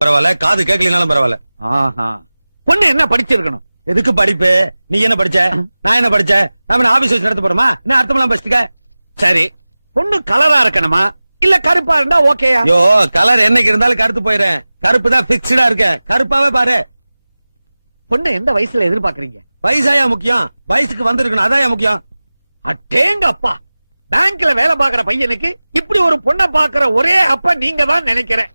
பரவாயில்ல, காது கேட்கலனாலும் பரவாயில்ல. பொண்ணு என்ன படிச்சிருக்கணும்? எதுக்கு படிப்பு? நீ என்ன படிச்ச? நான் என்ன படிச்சேன்? நாம ஆபீஸ் வச்சு நடத்த போறோமா? என்ன அர்த்தமெல்லாம் படிச்சுக்க? சரி, பொண்ணு கலரா இருக்கணுமா இல்ல கருப்பா இருந்தா ஓகேயா? யோ, கலர் என்னைக்கு இருந்தாலும் கருத்து போயிடுறேன். கருப்பு தான் பிக்ஸ்டா இருக்க. கருப்பாவே பாரு. பொண்ணு எந்த வயசுல எதிர்பார்க்கறீங்க? வயசாயா முக்கியம்? வயசுக்கு வந்திருக்கணும், அதான் முக்கியம். அட்டேங்க அப்பா, பேங்க்ல வேலை பாக்குற பையனுக்கு இப்படி ஒரு பொண்ணை பாக்குற ஒரே அப்பா நீங்க தான் நினைக்கிறேன்.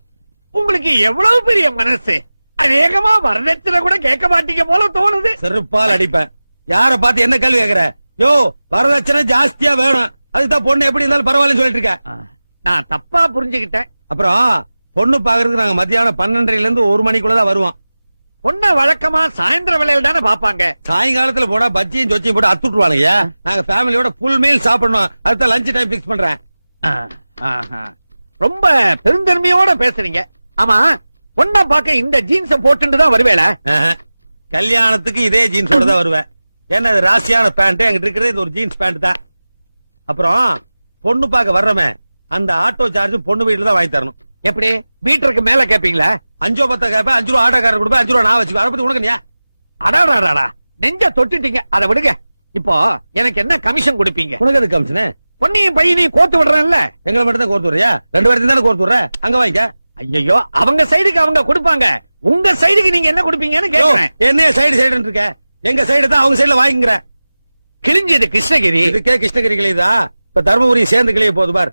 உங்களுக்கு எவ்வளவு பெரிய மனசு! அநேகமா வரதட்சணை கூட கேட்க மாட்டீங்க போல தோணுது. செருப்பால் அடிப்பேன். யார பார்த்து என்ன கேள்வி கேக்குற? யோ, வரதட்சணை ஜாஸ்தியா வேணும், அதுக்குதான் பொண்ணு எப்படி இருந்தாலும் பரவாயில்லன்னு சொல்லிட்டு இருக்க. நான் தப்பா புரிஞ்சுக்கிட்டேன். அப்புறம் பொண்ணு பாக்குறதுக்கு நாங்க மத்தியானம் 12:30 இருந்து 1 மணிக்குள்ளதான் வருவோம். பொண்ண வழக்கமா சாயந்தர வேலையில தானே பாப்பாங்க. சாயங்காலத்துல போட பஜ்ஜியும் சொச்சியும் போட்டு அத்துட்டுருவானுங்க. நாங்க ஃபேமிலியோட ஃபுல் மீல் சாப்பிடணும், அதுதான் லஞ்ச் டைம் பிக்ஸ் பண்றேன். ரொம்ப பெருந்தன்மையோட பேசுறீங்க. ஆமா, பொண்ண பாக்க இந்த ஜீன்ஸ் போட்டுட்டு தான் வருவேல? கல்யாணத்துக்கு இதே ஜீன்ஸோட தான் வருவேன். ஏன்னா இது ராசியான பேண்ட், எங்கிட்ட இருக்கிறது இந்த ஒரு ஜீன்ஸ் பேண்ட் தான். அப்புறம் பொண்ணு பார்க்க வர்றமே, அந்த ஆட்டோ சார்ஜ் பொண்ணு வீட்டுல தான் வாங்கி தரணும். எப்படி? மீட்டருக்கு மேல கேப்பீங்களா? 5 10 கேப்பேன். 5 ரூபா ஆட்டோக்காரர் கொடுப்பேன், 5 ரூபா நான் வச்சுக்கோ. அதை பத்தி உனக்கு நீ அடாடாடா, நெஞ்ச தொட்டுட்டீங்க. அதை விடுங்க. இப்போ எனக்கு என்ன கமிஷன் கொடுப்பீங்க? உனக்கு எது கமிஷன்? பொண்ணையும் பையனையும் கோர்த்து விடுறேன்ல. எங்களை மட்டும் தான் கோர்த்து விடுறியா? 2 பேர்த்தையும் தானே கோர்த்து விடுற. அங்க வாங்கிக்க. ஐயோ, அவங்க சைடுக்கு அவங்க கொடுப்பாங்க, உங்க சைடுக்கு நீங்க என்ன கொடுப்பீங்கன்னு கேக்குறேன். என்ன சைடு சைடுன்னு இருக்க? எங்க சைடு தான் அவங்க சைடுல வாங்கிக்கிற. கிழிஞ்சது கிருஷ்ணகிரி. இதுக்கே கிருஷ்ணகிரி கிளியுதா? இப்ப தர்மபுரி சேர்ந்து கிளிய போகுது பார்.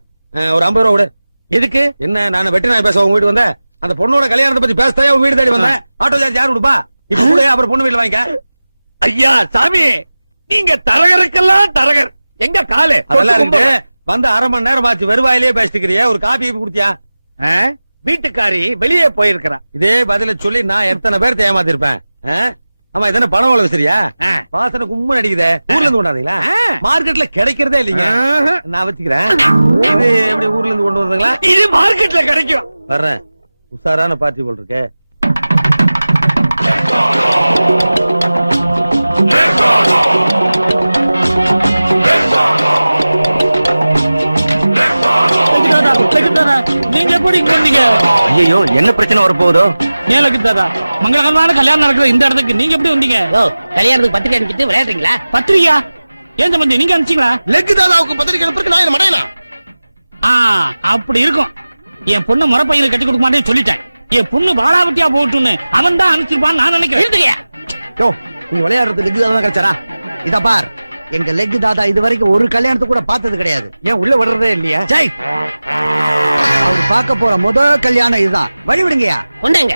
ஒரு 50 ரூபா விடு. எதுக்கு? என்ன, நான் வெட்டி நாய் பேச உங்க வீட்டு வந்தேன்? அந்த பொண்ணோட கல்யாணத்தை பத்தி பேச உங்க வீடு தேடி வந்தேன். ஆட்டோ சார்ஜ் யாரு கொடுப்பா? இப்ப கூட அப்புறம் பொண்ணு வீட்டுல வாங்கிக்க. ஐயா சாமி, நீங்க தரகருக்கெல்லாம் தரகர். எங்க காலு? அதெல்லாம் இருக்கு. வந்து 1/2 மணி நேரம் ஆச்சு, வெறுவாயிலேயே பேசிக்கிறியா? ஒரு காபி குடுத்தியா? வீட்டுக்காரி வெளியே போயிருக்கிறா. இதே பதில சொல்லி நான் எத்தனை பேர் ஏமாத்திருப்பேன். ஆமா, இதென்ன பணம் உள்ள சரியா? வாசனை கும்மன் அடிக்குதே. ஊர்ல இருந்து கொண்டாந்தீங்களா? மார்க்கெட்ல கிடைக்கிறதே இல்லைங்க. நான் வச்சுக்கிறேன். இது எப்படி ஊர்ல இருந்து கொண்டு வந்தீங்களா? இது மார்க்கெட்ல கிடைக்கும். வர்றேன். உஷாரான பார்ட்டி போல் இருக்கு. நீங்க எப்படி இங்க வந்தீங்க? ஐயோ, என்ன பிரச்சனை வரப்போகுதோ? ஏலக்கு தாதா, மங்களகரமான கல்யாணம் நடக்கிற இந்த இடத்துக்கு நீங்க எப்படி வந்தீங்க? கல்யாணத்துக்கு பத்திரிக்கை அனுப்பிட்டு விளையாடுறீங்களா? பத்திரிக்கையா? ஏன் சம்பந்தி, நீங்க அனுப்பிச்சீங்களா? லெக் தாதாவுக்கு பத்திரிக்கை அனுப்புறதுக்கு நான் என்ன மடையலாம்? அப்படி இருக்கும். என் பொண்ணு முறை பையனுக்கு கட்டி கொடுக்க மாட்டேன்னு சொல்லிட்டேன். என் பொண்ணு வாழாவட்டியா போட்டுன்னு அவன் தான் அனுப்பிச்சிருப்பான்னு நான் நினைக்கிறேன். நீ விளையாடுறது லெக் தாதா கிடைச்சாரா? இத பார், எங்க லெக் தாதா இது வரைக்கும் ஒரு கல்யாணத்தை கூட பார்த்தது கிடையாது. ஏன் உள்ள விடுறதே இல்லையா? அவர் பார்க்க போற முதல் கல்யாணம் இதுதான். வழி விடுங்கயா. ஒண்ணுங்க.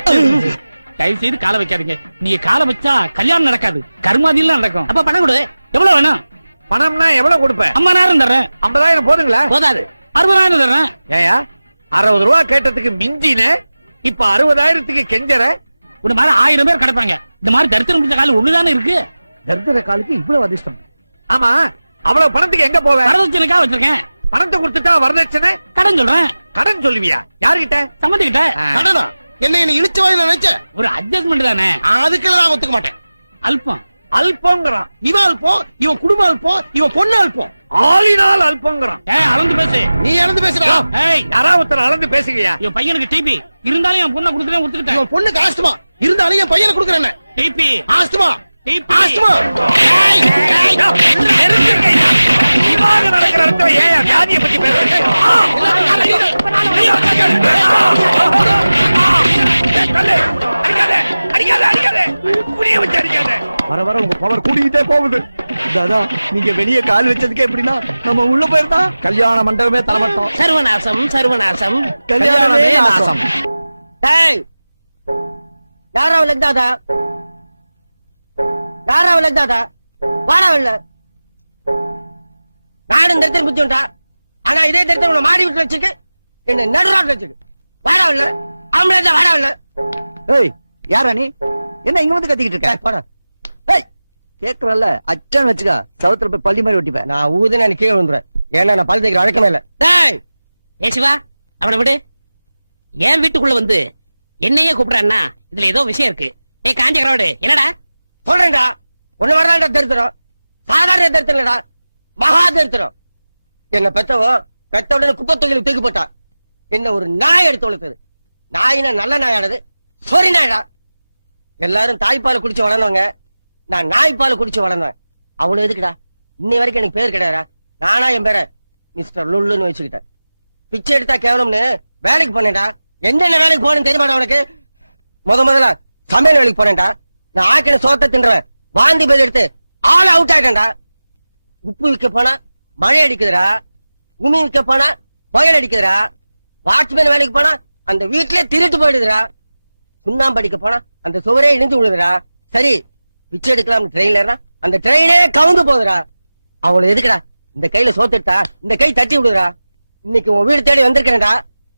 தயவு செய்து காலை வைக்காதீங்க. நீங்க காலை வச்சா கல்யாணம் நடக்காது, கருமாதியெல்லாம் நடக்கும். அப்ப பணம் கொடு. எவ்வளவு வேணும்? பணம்னா எவ்வளவு கொடுப்பேன்? 50,000 தர்றேன். 50,000 போதுங்களா? போதாது. 60,000 தர்றேன். ஏயா 60 ரூபா கேட்டதுக்கு மிஞ்சின, இப்ப 60,000க்கு கெஞ்சற? ஒரு மாதிரி 1000 பேர் கிடப்பாங்க. இந்த மாதிரி தரித்திரம் பிடிச்ச காலம் ஒண்ணுதானே இருக்கு. தரித்திர காலுக்கு இவ்வளவு அதிர்ஷ்டம்? ஆமா, அவ்வளவு பணத்துக்கு எங்க போவேன்? வரதட்சணைக்காக வச்சிருக்கேன். பணத்தை கொடுத்துட்டா வரதட்சணை? கடன் சொல்றேன். கடன் சொல்லுவியா? யாருகிட்ட? சம்மந்திக்கிட்ட. கடனா? என்ன இழுச்சு வாங்கி நினைச்சேன். ஒரு அட்ஜஸ்ட்மெண்ட் தானே. அதுக்கெல்லாம் நான் ஒத்துக்க மாட்டேன். அல்பம் அல்பங்கிறான். இவன் அல்பம், இவன் குடும்பம் அல்பம், இவன் பொண்ணு அல்பம். ஆளினால் அல்பங்கிறான். அளந்து பேசு. நீ அளந்து பேசுறா? யாராவது ஒருத்தர் அளந்து பேசுங்கயா. என் பையனுக்கு டிபி இருந்தாலும் என் பொண்ணை கொடுக்குறேன், ஒத்துக்கிட்டேன். இவன் பொண்ணுக்கு ஆஸ்துமா இருந்தாலும் என் பையனை கொடுக்குறேன். TB asthma TB asthma. இவாக நடக்கிற இடத்துல ஏன் வியாதியை பத்தி பேசுறீங்க? வர வர உங்க பவர் கூட்டிக்கிட்டே போகுது. தாதா, நீங்க வெளியே கால் வச்சதுக்கு எப்படின்னா நம்ம உள்ள போயிருந்தா கல்யாண மண்டபமே தரமாட்டோம். சர்வநாசம் சர்வநாசம். கல்யாணமே நாசம். டேய், யாரா லெக் தாதா? யாரா லெக் தாதா? வாடா வெளில. நானும் தரித்திரம் பிடிச்சுட்டா, ஆனா இதே தரித்திரம் மாடி வீட்டுல வச்சுக்கு என்ன நடுராட்டு வச்சுக்கு. வாடா வெளில. ஆம்பளை வாடா வெளில. ஏய், யாரா நீ? என்ன இங்க வந்து கத்திக்கிட்டு இருக்க? போடா. ஏய், கேக்குறல்ல, அச்சன் வச்சுக்க. சவுத்துல போய் பள்ளி மாதிரி ஒட்டிப்பேன். நான் ஊதுனா நீ கீழே விழுந்துறேன். ஏன்னா நான் பல் தேய்க்கிற வழக்கமே இல்ல. டேய், ஏ சிவா, அவனை விடு. ஏன் வீட்டுக்குள்ள வந்து என்னையே கூப்பிடான்னா இதுல ஏதோ விஷயம் இருக்கு. ஏய் காஞ்சிகரோடு, என்னடா சொல்றேன்டா? ஒண்ணு வரலாம்டா தரித்திரம். சாதாரண தரித்திரம் இல்லடா, மகா தரித்திரம். என்ன பெத்தவோ பெத்த உடனே குப்பை தொகையில தூக்கி போட்டா. என்ன ஒரு நாய் எடுத்து வளர்த்தது. நாயின நல்ல நாயானது, சொரிநாடா. எல்லாரும் தாய்ப்பால் குடிச்சு வளர்ந்தவங்க, நான் நாய்ப்பால் குடிச்சு வளர்ந்தேன். அவ்வளவு எதுக்குடா? இன்னை வரைக்கும் எனக்கு பேர் கிடையாதா? நானா என் பேரை மிஸ்டர் லுல்லுன்னு வச்சுக்கிட்டேன். பிச்சை எடுத்தா கேவலம்னு வேலைக்கு போனேன்டா. என்னென்ன வேலைக்கு போனேன்னு தெரியுமாடா உனக்கு? முதல்ல சமையல் வேலைக்கு போனேன்டா. நான் ஆக்கின சோத்தை தின்றவன் வாந்தி பேர் எடுத்து ஆள் அவுட் ஆயிட்டேன்டா. உப்பு விற்க போனா மழை அடிக்குதுடா, உமி விற்க போனா புயல் அடிக்குதுடா, வாட்ச்மேன் வேலைக்கு போனா அந்த வீட்லயே திருட்டு போயிடுதுடா, சுண்ணாம்பு அடிக்க போனா அந்த சுவரே இடிஞ்சு விடுதுடா. சரி, பிச்சை எடுக்கலாம் ட்ரெயின்ல அந்த ட்ரெயினே கவுந்து போகுதுடா. அவ்வளவு எதுக்குடா? இந்த கையில சோத்தெடுத்தா இந்த கை தட்டி விடுறா. இன்னைக்கு உன் வீடு தேடி வந்திருக்கேன்டா.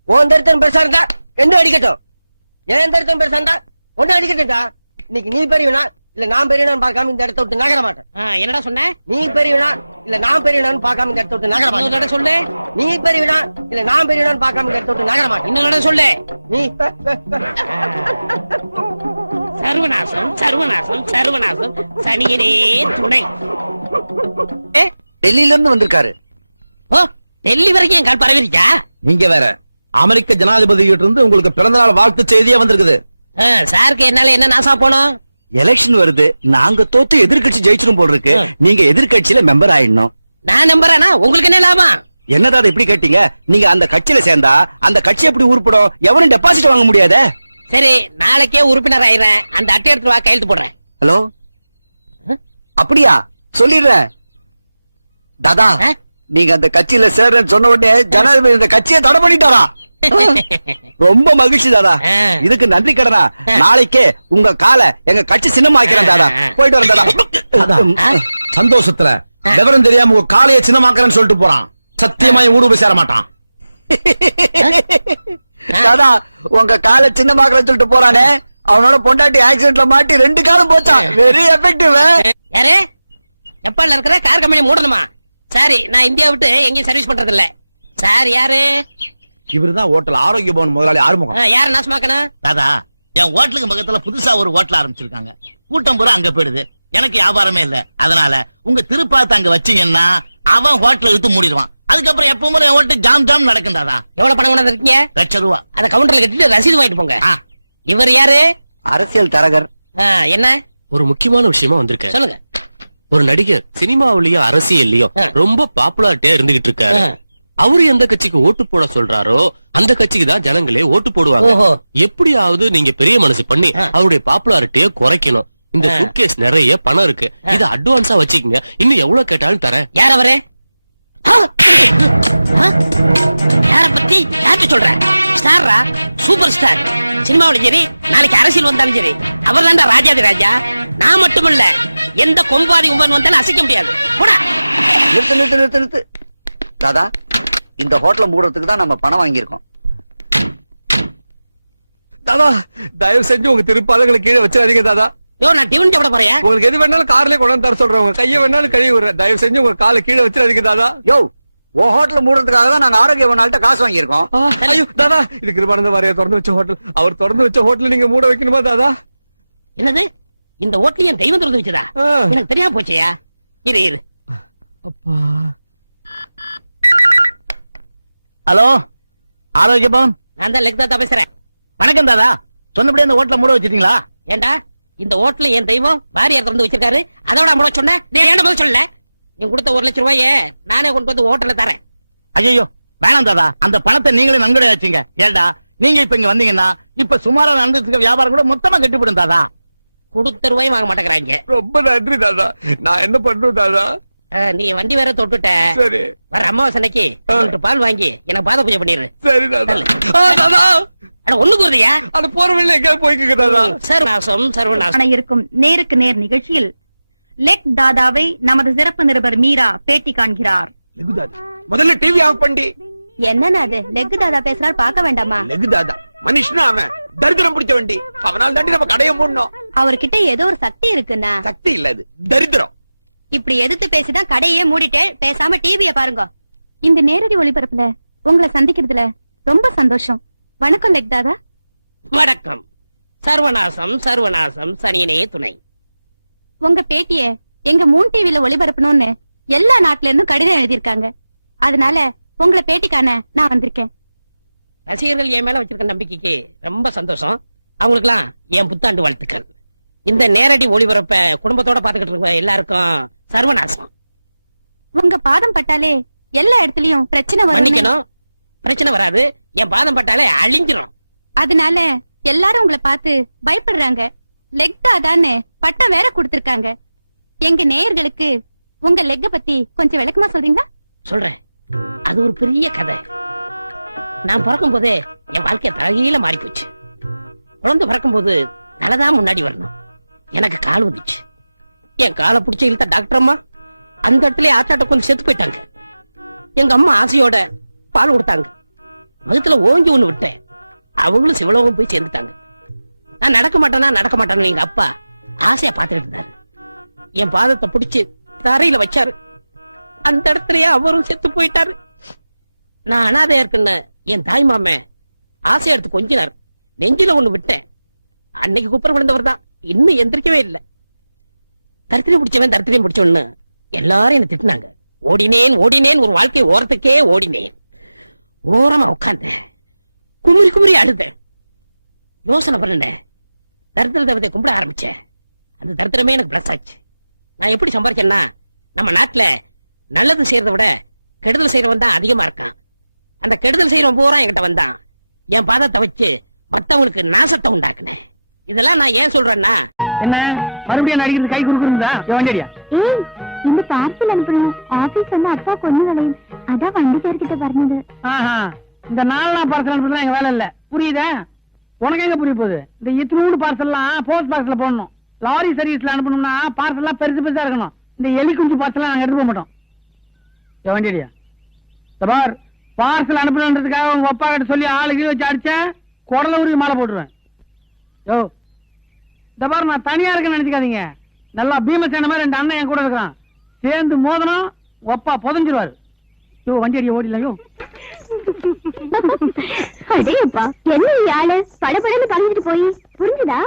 உன் தருத்தம் பெருசா இருந்தா ரெண்டு அடிக்கட்டும், ஏன் தருத்தம் பெருசா இருந்தா ஒண்ணு அடிக்கட்டும்டா. இன்னைக்கு நீ பெரியவனா இல்ல நான் பெரியவனான்னு பார்க்காம இந்த இடத்த விட்டு நகர மாட்டேன். என்னடா சொன்ன? நீ பெரியவனா இல்ல நான் பெரியவனான்னு பார்க்காம இந்த இடத்த விட்டு நகர மாட்டேன். சொல்லு. நீ பெரியவனா இல்ல நான் பெரியவனான்னு பார்க்காம இந்த இடத்த விட்டு நகர மாட்டேன். இன்னொரு சொல்லு. நீ சர்வநாசம் சர்வநாசம் சர்வநாசம், சனியனே துணை. டெல்லியில இருந்து வந்திருக்காரு. ஓ, டெல்லி வரைக்கும் என் கால் பரவிருச்சா? நீங்க வேற அமெரிக்க ஜனாதிபதி கிட்ட இருந்து உங்களுக்கு பிறந்த நாள் வாழ்த்து செய்தியே வந்திருக்குது. சாருக்கு என்னால என்ன நாசா போனோம்? எலெக்ஷன் வருது, நாங்க தோத்து எதிர்கட்சி ஜெயிச்சிரும் போல் இருக்கு. நீங்க எதிர்கட்சியில மெம்பர் ஆயிடணும். நான் நம்புறேனா? உங்களுக்கு என்ன லாபம்? என்னடா இப்படி கேட்டீங்க? நீங்க அந்த கட்சியில சேர்ந்தா அந்த கட்சி எப்படி உருப்படும்? எவனும் டெபாசிட் வாங்க முடியாதே. சரி, நாளைக்கே உறுப்பினர் ஆயிடுறேன். அந்த அட்டை எடுத்து வா, கையெழுத்து போடுறேன். ஹலோ, அப்படியா? சொல்லிடுறேன். தாதா, நீங்க அந்த கட்சியில சேர்றேன்னு சொன்ன உடனே ஜனாதிபதி இந்த கட்சியை தடை பண்ணிட்டாரா? ரொம்ப மகிழ்ச்சி தாதா. இதுக்கு நன்றி கடனா நாளைக்கே உங்க காலை எங்க கட்சி சின்னமாக்கிறேன் தாதா. போயிட்டு வரேன் தாதா. சந்தோஷத்துல விவரம் தெரியாம உங்க காலையை சின்னமாக்கிறேன்னு சொல்லிட்டு போறான். சத்தியமா ஊடு போய் சேர மாட்டான். தாதா, உங்க காலை சின்னமாக்கிறேன்னு சொல்லிட்டு போறானே, அவனோட பொண்டாட்டி ஆக்சிடென்ட்ல மாட்டி 2 காலம் போச்சான். Very effective. யாரு? ஜப்பான்ல இருக்கிற கார் கம்பெனி மூடணுமா? சரி, நான் இந்தியா விட்டு எங்கேயும் சர்வீஸ் பண்றது இல்ல. சார் யாரு? இவருதான் ஹோட்டல் ஆரோக்கிய பவன் முதலாளி ஆறுமுகம். யாரு நாசமாக்கணும்? தாதா, என் ஹோட்டலுக்கு பக்கத்துல புதுசா ஒரு ஹோட்டல் ஆரம்பிச்சிருக்காங்க. கூட்டம் பூரா அங்க போயிடுது. எனக்கு வியாபாரமே இல்ல. அதனால உங்க திருப்பாத்த அங்க வச்சீங்கன்னா அவன் ஹோட்டலை வித்து மூடிடுவான். அதுக்கப்புறம் எப்பவும் என் ஹோட்டல் ஜாம் ஜாம் நடக்கும் தாதா. எவ்வளவு பணம் கொண்டு இருக்கீங்க? ₹1,00,000. அத கவுண்டர்ல கட்டிட்டு ரசீது வாங்கிட்டு போங்க. இவர் யாரு? அரசியல் தரகர். என்ன? ஒரு முக்கியமான விஷயமா வந்திருக்கேன். சொல்லுங்க. ஒரு நடிகர் சினிமாவிலயும் அரசியல்லயும் ரொம்ப பாப்புலாரிட்டியா இருந்துகிட்டு இருக்காரு. அவரு எந்த கட்சிக்கு ஓட்டு போட சொல்றாரோ அந்த கட்சிக்கு தான் ஜனங்களே ஓட்டு போடுவாங்க. எப்படியாவது நீங்க பெரிய மனசு பண்ணி அவருடைய பாப்புலாரிட்டிய குறைக்கணும். இந்த சூட்கேஸ் நிறைய பணம் இருக்கு, இத அட்வான்ஸா வச்சுக்கங்க. இன்னும் எவ்வளவு கேட்டாலும் தரேன். யார் அவரு? யார பத்தி யார்கிட்ட சொல்ற? ஸ்டாரா? Super star. சினிமாவிலும் சரி, நாளைக்கு அரசியல் வந்தாலும் சரி, அவர் தான்டா ராஜாதி ராஜா. நான் மட்டுமில்ல, எந்த கொம்பாதி கும்பன் வந்தாலும் அசைக்க முடியாது. போடா. நிறுத்து நிறுத்து நிறுத்து நிறுத்து. தாதா, இந்த ஹோட்டலை மூடுறதுக்கு தான் நம்ம பணம் வாங்கியிருக்கோம். தாதா, தயவு செஞ்சு உங்க திருப்பாலங்களை கீழே வச்சிடாதீங்க தாதா. யோ, நான் டிவன் சாப்பிட போறியா? உங்களுக்கு எது வேணாலும் கார்லயே கொண்டு தர சொல்றேன். உங்க கையை வேணாலும் கழுவி விடுறேன். தயவு செஞ்சு உங்க காலை கீழே வச்சிடாதீங்க தாதா. யோ, உன் ஹோட்டலை மூடுறதுக்காக தான் நாங்க ஆரோக்கியவனால்ட்ட காசு வாங்கியிருக்கோம். ஐயோ தாதா, இது கிருபானந்த வாரியா திறந்து வச்ச ஹோட்டல். அவர் திறந்து வச்ச ஹோட்டல் நீங்க மூட வைக்கணுமா தாதா? என்னது? இந்த ஹோட்டல் என் தெய்வம் திறந்து வச்சதா? எனக்கு தெரியாம போச்சியா? இரு இரு. அப்பா. ஹலோ, ஆரோக்கிய பவன். நான் தான் லெக் தாத்தா பேசுறேன். வணக்கம் தாதா. சொன்னபடியே இந்த ஹோட்டலை மூட வச்சிட்டீங்களா? ஏண்டா, இந்த ஹோட்டல் என் தெய்வம் வாரியார் திறந்து வச்சிருக்காரு. அதோட மூட சொன்னேன். நீ ஏன்டா முதல்ல சொல்லல? நீ கொடுத்த 1,00,000 ரூபாயை நானே கொண்டு வந்து ஹோட்டல்ல தரேன். ஐயோ, வேணாம் தாதா. அந்த பணத்தை நீங்களே நன்கொடை வச்சீங்க. ஏண்டா, நீங்க இப்ப இங்க வந்தீங்கன்னா இப்ப சுமாரா நடந்துட்டு இருக்க வியாபாரம் கூட மொத்தமா கட்டிவிடும் தாதா. கொடுத்த ரூபாயும் வாங்க மாட்டேங்கிறாங்க. ரொம்ப நன்றி தாதா. நான் என்ன பண்றேன் தாதா? நீ வண்டி வேற தொட்டுட்ட. சரி, வர அமாவாசனைக்கு 2 பால் வாங்கி எனக்கு பாத பூஜை பண்ணிடு. சரி தாதா. தாதா, அட ஒண்ணுக்கு வருதியா? அது போற வழியில எங்க போய்க்குங்க தாதா. சர்வநாசம் சர்வநாசம். இருக்கும் நேருக்கு நேர் நிகழ்ச்சியில் லெக் தாதாவை நமது சிறப்பு நிருபர் மீரா பேட்டி காண்கிறார். லெகு தாதா, முதல்ல டிவி ஆஃப் பண்ணி. என்னன்னா அது? லெக் தாதா பேசுறாரு, பார்க்க வேண்டாமா? லெகு தாதா மனுஷனா? அவன் தரித்திரம் பிடிச்ச வண்டி. அவனால் தாண்டி நம்ம கடையை மூடணும். அவர்கிட்ட ஏதோ ஒரு சக்தி இருக்குன்னா. சக்தி இல்ல, அது தரித்திரம். இப்படி எதிர்த்து பேசிதான் கடையே மூடிட்டே, பேசாம டிவியை பாருங்க. இந்த நேரடி ஒளிபரப்புல உங்களை சந்திக்கிறதுல ரொம்ப சந்தோஷம். வணக்கம் லெக் தாதா. வணக்கம். சர்வநாசம் சர்வநாசம், சனியனே துணை. உங்க பேட்டிய எங்க மூன் டிவில ஒளிபரப்பணும்னு எல்லா நாட்டுல இருந்தும் கடிதம் எழுதியிருக்காங்க. அதனால உங்களை பேட்டிக்கான நான் வந்திருக்கேன். ரசிகர்கள் என் மேல வச்சிருக்க நம்பிக்கைக்கு ரொம்ப சந்தோஷம். அவங்களுக்குலாம் என் புத்தாண்டு வாழ்த்துக்கள். இந்த நேரடி ஒளிபரப்ப குடும்பத்தோட பாத்துக்கிட்டு இருக்க எல்லாருக்கும் சர்வநாசம். உங்க பாதம் பட்டாலே எல்லா இடத்துலயும் பிரச்சனை வரும். மன்னிக்கணும், பிரச்சனை வராது. என் பாதம் பட்டாலே அழிஞ்சிரும். அதனால எல்லாரும் உங்களை பார்த்து பயப்படுறாங்க. லெக் தானே பட்டம் வேற கொடுத்திருக்காங்க. எங்க நேயர்களுக்கு உங்க லெக்க பத்தி கொஞ்சம் விளக்கமா சொல்றீங்களா? சொல்றேன். அது ஒரு பெரிய கதை. நான் பிறக்கும் போதே என் வாழ்க்கை தலைகீழ மாறி போச்சு. குழந்தை பிறக்கும் போது தலைதான் முன்னாடி வரணும். எனக்கு கால் வந்துச்சு. என் காலை பிடிச்ச இழுத்த டாக்டர் அம்மா அந்த இடத்துல ஆட்டாட்ட கொஞ்சம் செத்து போயிட்டாங்க. எங்க அம்மா ஆசையோட பால் கொடுத்தாங்க. வகுத்துல ஓங்கி ஒண்ணு விட்டேன். அவங்களும் சிவலோகம் போய் சேர்ந்துட்டாங்க. நான் நடக்க மாட்டேன்னு எங்க அப்பா ஆசையா பாத்துக்கிட்டு இருந்தாரு. என் பாதத்தை பிடிச்சு தரையில வச்சாரு. அந்த இடத்துலயே அவரும் செத்து போயிட்டாரு. நான் அனாதையா இருக்குன்னு என் தாய் மாமே ஆசை எடுத்து கொஞ்சினார். நெஞ்சில ஒண்ணு விட்டேன். அன்னைக்கு குப்புற விழுந்தவர் தான் இன்னும் எந்திரிக்கவே இல்லை. தரித்திரம் பிடிச்சவன்னு எல்லாரும் என்ன திட்டினாங்க. ஓடினேன் ஒரு வாழ்க்கை ஓரத்துக்கே ஓடினேன். ஓரமா உட்கார்ந்தேன். குமுறி அழுதேன். யோசனை பண்ணேன். தரித்திர தேவதையை கும்பிட ஆரம்பிச்சேன். அந்த தரித்திரமே எனக்கு பிளஸ் ஆச்சு. நான் எப்படி சம்பாரிச்சேன்னா, நம்ம நாட்டுல நல்லது செய்யறதை விட கெடுதல் செய்யறவன் தான் அதிகமா இருக்கான். அந்த கெடுதல் செய்யறவன் பூரா என்கிட்ட வந்தான். என் பாதத்தை வச்சு மத்தவங்களுக்கு நாசத்தை உண்டாக்குனேன். இதெல்லாம் நான் ஏன் சொல்றேன்னா, என்ன மறுபடியும் நடிக்கிறது கை குறுக்குறா வேண்டியா? ஏய், இந்த பார்சல் அனுப்பணும். ஆபீஸ் வந்து அப்பா கொண்டு வளையும். அதான் வண்டிக்காரர்கிட்ட പറഞ്ഞது. இந்த 4 பார்சல் அனுப்புறதுலாம் எங்க வேலை இல்ல. புரியுதா? உனக்கு எங்க புரிய போகுது? இந்த இத்தனூடு பார்சல்லாம் போஸ்ட் பாக்ஸ்ல போடணும். லாரி சர்வீஸ்ல அனுப்பணும்னா பார்சல்லாம் பெருசு பெருசா இருக்கணும். இந்த எலி குஞ்சு பார்சல்லாம் நாங்க எடுத்து போக மாட்டோம். வேண்டியா? பார், பார்சல் அனுப்பணுன்றதுக்காக உங்க அப்பா கிட்ட சொல்லி ஆளுக்கு வச்சு அடிச்சா குடல உருவி மாலை போட்டுருவேன். யோ, இந்த பாரு, நான் தனியா இருக்கேன்னு நினைச்சுக்காதீங்க. நல்லா பீமசேன மாதிரி 2 அண்ணன் என் கூட இருக்கிறான். சேர்ந்து மோதனம் ஒப்பா புதஞ்சிருவாரு. யோ, வண்டி அடிய ஓடிலையோ. அடேப்பா, என்ன ஆளு படபடன்னு பறந்துட்டு போய் புரிஞ்சுதா?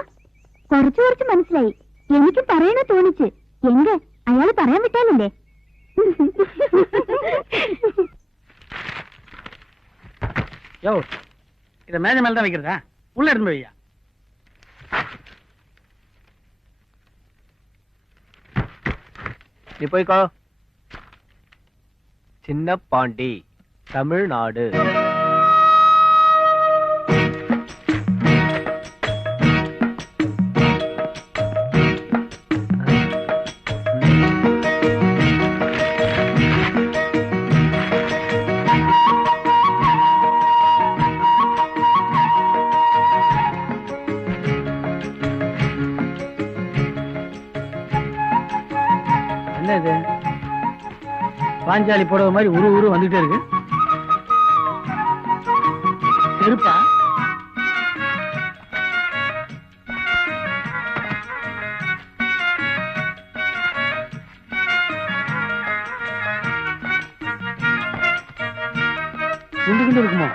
കുറച്ചു മനസ്സിലായി. എനിക്ക് പറയണ തോന്നിച്ച്. എങ്ക അയാള് പറയാൻ വിട്ടാലല്ലേ? யோ, இத மேஜை மேல தான் வைக்கிறதா? உள்ள எடுத்து வையா. நீ போய்க்கோ. சின்ன பாண்டி, தமிழ்நாடு. பாஞ்சாலி போடுற மாதிரி உரு வந்துட்டே இருக்கு. செருப்பா? குண்டு இருக்குமோ?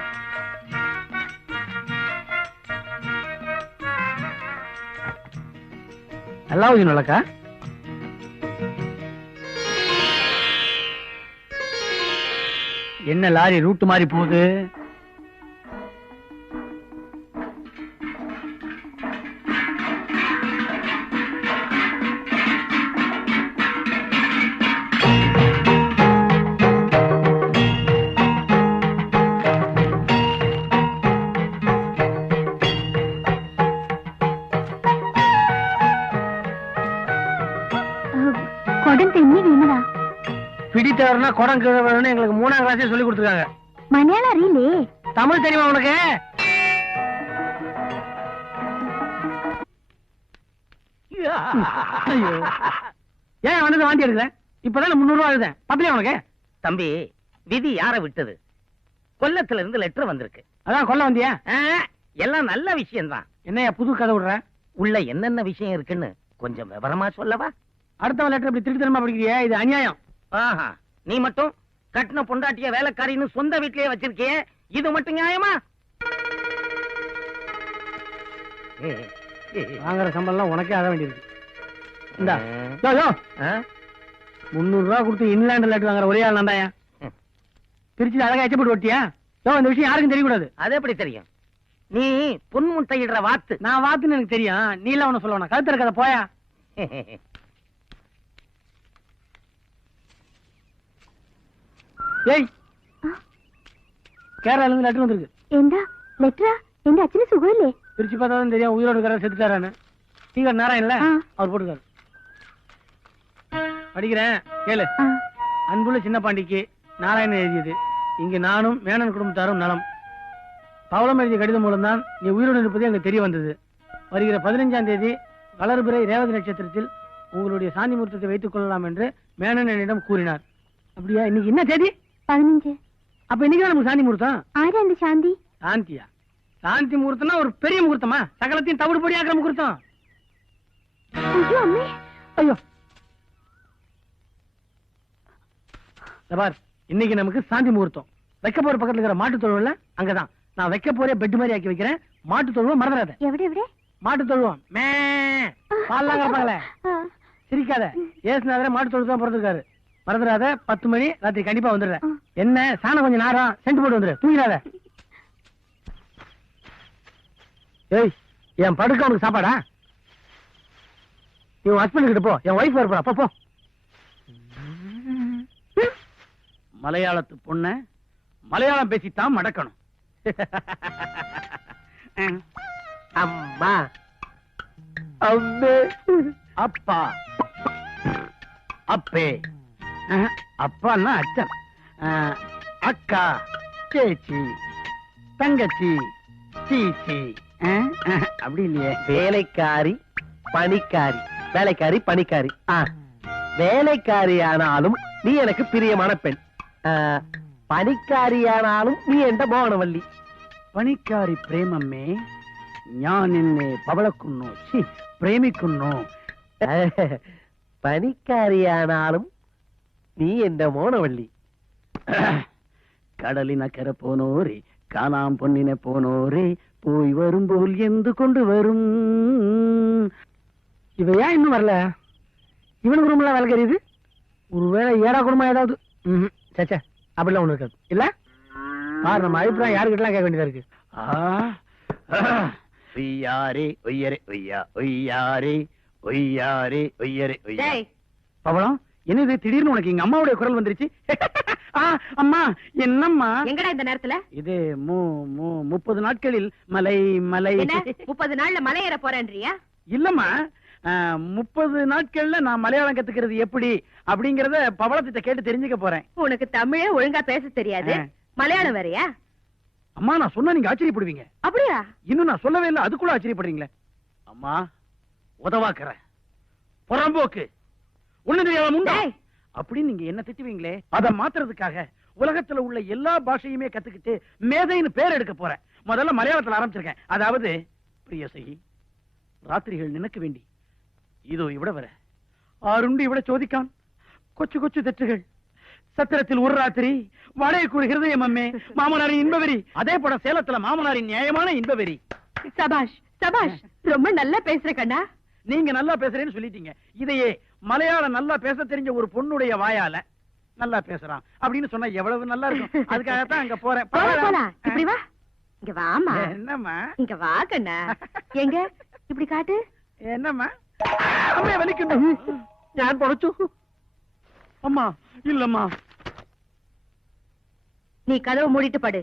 நல்லா நல்லாக்கா. என்ன லாரி ரூட் மாதிரி போகுது? பிடித்தவர்னா குடம் கிழவர்னு எங்களுக்கு 3ஆம் கிளாஸே சொல்லி கொடுத்துருக்காங்க. மலையாளம் அறியிலே? தமிழ் தெரியுமா உனக்கு? ஏன் வந்து வாந்தி எடுக்கிறேன்? இப்பதான் 300 ரூபாய் எழுதேன். பத்தலையா உனக்கு? தம்பி, விதி யார விட்டது? கொல்லத்துல இருந்து லெட்டர் வந்திருக்கு. அதான் கொல்ல வந்தியா? எல்லாம் நல்ல விஷயம் தான். என்னையா புது கதை விடுற? உள்ள என்னென்ன விஷயம் இருக்குன்னு கொஞ்சம் விவரமா சொல்லவா? அடுத்த லெட்டர் இப்படி திருத்தனமா படிக்கிறியா? இது அநியாயம். ஆஹா, நீ மட்டும் கட்டின பொண்டாட்டிய வேலைக்காரின்னு சொந்த வீட்லயே வச்சிருக்கிய, இது மட்டும் நியாயமா? வாங்குற சம்பளம் உனக்கே ஆக வேண்டியிருக்கு. இந்தா 300 ரூபாய் கொடுத்து இன்லாண்ட் லெட்டர் வாங்குற ஒரே ஆள் நான்தாயா. பிரிச்சு அழகா எச்சப்பட்டு ஒட்டியா? இந்த விஷயம் யாருக்கும் தெரியக்கூடாது. அது எப்படி தெரியும்? நீ பொன்முட்டையிடுற வாத்து. நான் வாத்துன்னு எனக்கு தெரியும். நீ எல்லாம் ஒண்ணு சொல்லுவா. கழுத்து இருக்காத போயா. ஏய், கேரளால இருந்து லெட்டர் வந்திருக்கு. എന്താ ലെറ്ററാ? എന്റെ അച്ഛന് സുഖമില്ലേ? பிரிச்சு பார்த்தா தான் தெரியும் உயிரோடு இருக்கிற செத்துட்டாரான்னு. நீங்க நாராயணல அவர் போட்டுக்காரு. படிக்கிறேன் கேளு. அன்புள்ள சின்ன பாண்டிக்கு நாராயணன் எழுதியது. இங்கு நானும் மேனன் குடும்பத்தாரும் நலம். பவளம் எழுதிய கடிதம் மூலம்தான் நீ உயிரோடு இருப்பது எனக்கு தெரிய வந்தது. வருகிற 15ஆம் தேதி வளர்பிறை ரேவதி நட்சத்திரத்தில் உங்களுடைய சாந்தி முகூர்த்தத்தை வைத்துக் கொள்ளலாம் என்று மேனன் என்னிடம் கூறினார். அப்படியா? இன்னைக்கு என்ன தேதி? 15. அப்ப இன்னைக்கு நமக்கு சாந்தி முகூர்த்தம். ആരാ എന്റെ ശാന്തി? சாந்தியா? சாந்தி முகூர்த்தம்னா ஒரு பெரிய முகூர்த்தமா? சகலத்தையும் தவிடு பொடி ஆக்கிற முகூர்த்தம். അയ്യോ അമ്മേ. ஐயோ பார், இன்னைக்கு நமக்கு சாந்தி முகூர்த்தம். வைக்க போற பக்கத்துல இருக்கிற மாட்டு தொழுவம்ல அங்கதான் நான் வைக்க போற பெட் மாதிரி ஆக்கி வைக்கிறேன். மாட்டு தொழுவம் மறந்துடாத. എവിടെ എവിടെ? மாட்டு தொழுவம் மே பால்லாம் கிடப்பாங்களே. சிரிக்காத. ஏசுநாதரே மாட்டு தொழுவம் தான் பிறந்திருக்காரு. மறந்துடாத. 10 மணி ராத்திரி கண்டிப்பா வந்துடுறேன். என்ன சாணம் கொஞ்சம் நேரம் சென்ட் போட்டு வந்துரு. தூங்கிடாத. ஏய், என் படுக்க உனக்கு சாப்பாடா? நீ உன் ஹஸ்பண்ட் கிட்ட போ. என் ஒய்ஃப் வரப்போ அப்ப போ. மலையாளத்து பொண்ண மலையாளம் பேசித்தான் மடக்கணும். அம்மா, அம்மே, அப்பா, அப்பே, அப்பான்னா அச்சன், அக்கா, சேச்சி, தங்கச்சி, சீச்சி. அப்படி இல்லையே. வேலைக்காரி, பணிக்காரி. வேலைக்காரி, பணிக்காரி. வேலைக்காரி ஆனாலும் நீ எனக்கு பிரியமான பெண். പണിക്കാരിയാണാലും നീ എന്റെ മോണവല്ലി. പണിക്കാരി പ്രേമമ്മേ, ഞാൻ നിന്നെ പവളക്കുന്നു, പ്രേമിക്കുന്നു. പണിക്കാരിയാണാലും നീ എന്റെ മോണവല്ലി. കടലിനക്കര പോനോരേ, കാണാം പൊന്നിനെ പോനോരേ, പോയി വരുമ്പോൾ എന്ത് കൊണ്ടുവരും. ഇവയാ இன்னும் வரல? இவனுக்கு ரூம்ல வேலை கறியுது. ஒருவேளை ஏடா குடும்பம் ஏதாவது. சச்சா, அப்படிலாம் ஒண்ணு இருக்காது இல்ல. பாரு, நம்ம அபிப்பிராயம் யாருக்கிட்டலாம் கேட்க வேண்டியதா இருக்கு. ஒய்யாரே ஒய்யரே ஒய்யா, ஒய்யாரே ஒய்யாரே ஒய்யரே ஒய்யா. பவளம், என்னது திடீர்னு உனக்கு எங்க அம்மாவுடைய குரல் வந்துருச்சு? அம்மா, என்னம்மா? எங்கடா இந்த நேரத்துல? இது 30 நாட்களில் மலை மலை. 30 நாள்ல மலை ஏற போறேன்றியா? இல்லம்மா, 30 நாட்கள்ல நான் மலையாளம் கத்துக்கிறது எப்படி அப்படிங்கறத பவளத்திட்ட கேட்டு தெரிஞ்சுக்க போறேன். உனக்கு தமிழே ஒழுங்கா பேச தெரியாது, மலையாளம் வேறயா? அம்மா, நான் சொன்னா நீங்க ஆச்சரியப்படுவீங்க. அப்படியா? இன்னும் நான் சொல்லவே இல்லை, அதுக்குள்ள ஆச்சரியப்படுறீங்களே. அம்மா, உதவாக்குற புறம்போக்கு ஒண்ணு தெரியாத உண்டா அப்படின்னு நீங்க என்ன திட்டுவீங்களே, அதை மாத்துறதுக்காக உலகத்துல உள்ள எல்லா பாஷையுமே கத்துக்கிட்டு மேதைன்னு பேர் எடுக்க போறேன். முதல்ல மலையாளத்துல ஆரம்பிச்சிருக்கேன். அதாவது, பிரியசை ராத்திரிகள் நினைக்க வேண்டி இதோ இവിട வர ஆறுண்டு இവിട ചോദിക്കാൻ കൊച്ചു കൊച്ചു തെറ്റുകൾ சத்திரத்தில் ஒரு ராத்திரி வாடகைக்குள் ஹிருதயம் அம்மே மாமனாரின் இன்பவெறி. அதே போல சேலத்துல மாமனாரின் நியாயமான இன்பவெறி. சபாஷ் சபாஷ், ரொம்ப நல்லா பேசுற கண்ணா. நீங்க நல்லா பேசுறேன்னு சொல்லிட்டீங்க. இதையே மலையாளம் நல்லா பேச தெரிஞ்ச ஒரு பொண்ணுடைய வாயால நல்லா பேசுறான் அப்படின்னு சொன்னா எவ்வளவு நல்லா இருக்கும். அதுக்காகத்தான் அங்க போறேன். இப்படி வா, இங்க வாமா. என்னம்மா? இங்க வா கண்ணா. எங்க இப்படி காட்டு. என்னம்மா? அம்மா வலிக்கணும். நான் பொழைச்சு. அம்மா இல்லம்மா. நீ கதவை மூடிட்டு படு.